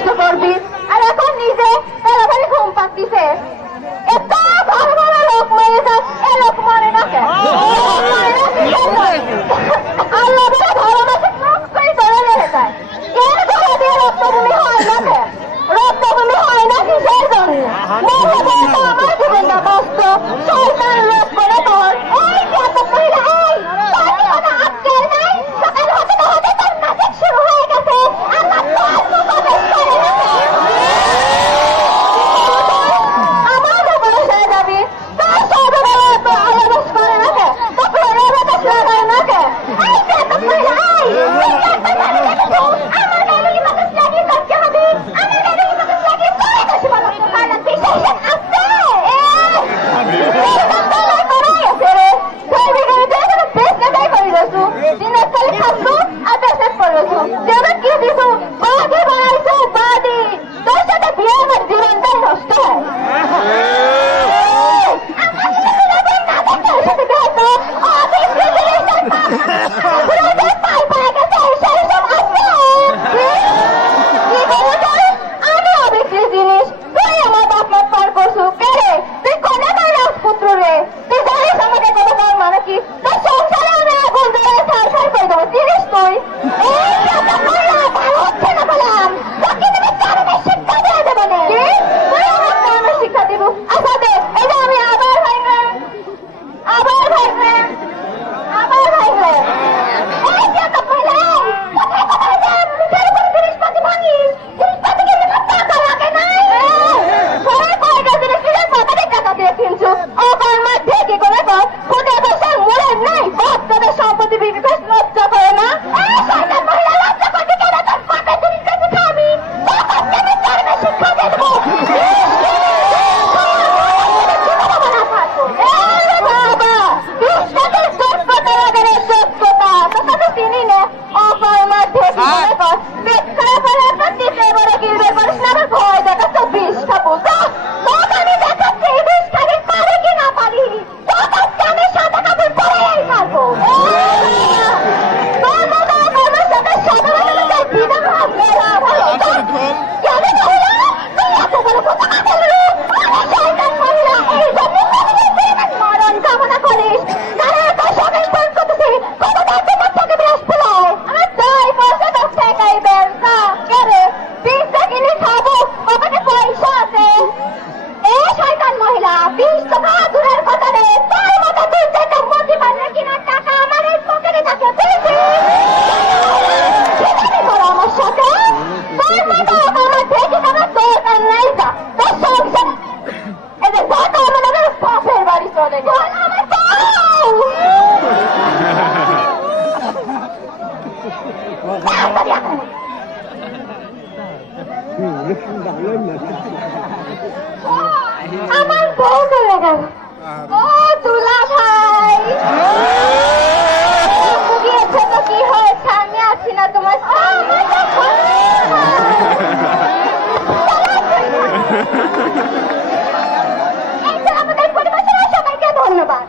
কষ্ট করবি আর এখন নিজে তাড়াতাড়ি ঘুম পাচ্ছিস। এত ভালো ভালো লোক মরে যাক, এ লোক মরে না কেন? আল্লাহ বলে ভালোবাসে লোক করে ধরে রেখে যায়। এর ধরে দিয়ে রক্তভূমি হয় না কেন? রক্তভূমি হয় না কিসের জন্য? আমার জীবনটা কষ্ট শয়তান লোক করে তোর এই যত মহিলা এই তোর কি কোনো আক্কেল নাই? সকাল হতে না হতে তোর নাটক শুরু হয়ে গেছে। আল্লাহ তোর মুখোশ করে গেছে। আমার উপরে সে যাবি তোর সর্বদা তো আলোচ করে না কে? তো প্রেমে বাতাস লাগায় না কে? এই যত মহিলা এই আমার গায়ে কি বাতাস লাগিয়ে করতে হবে? আমার গায়ে কি বাতাস লাগিয়ে করে দোষ বলো তো কারণ বিশ্বাস আছে। আমার বউ চলে গেল। ও দুলা ভাই গিয়েছে তো কি হয়েছে? আমি আছি না তোমার আমাদের পরিবারের সবাইকে ধন্যবাদ।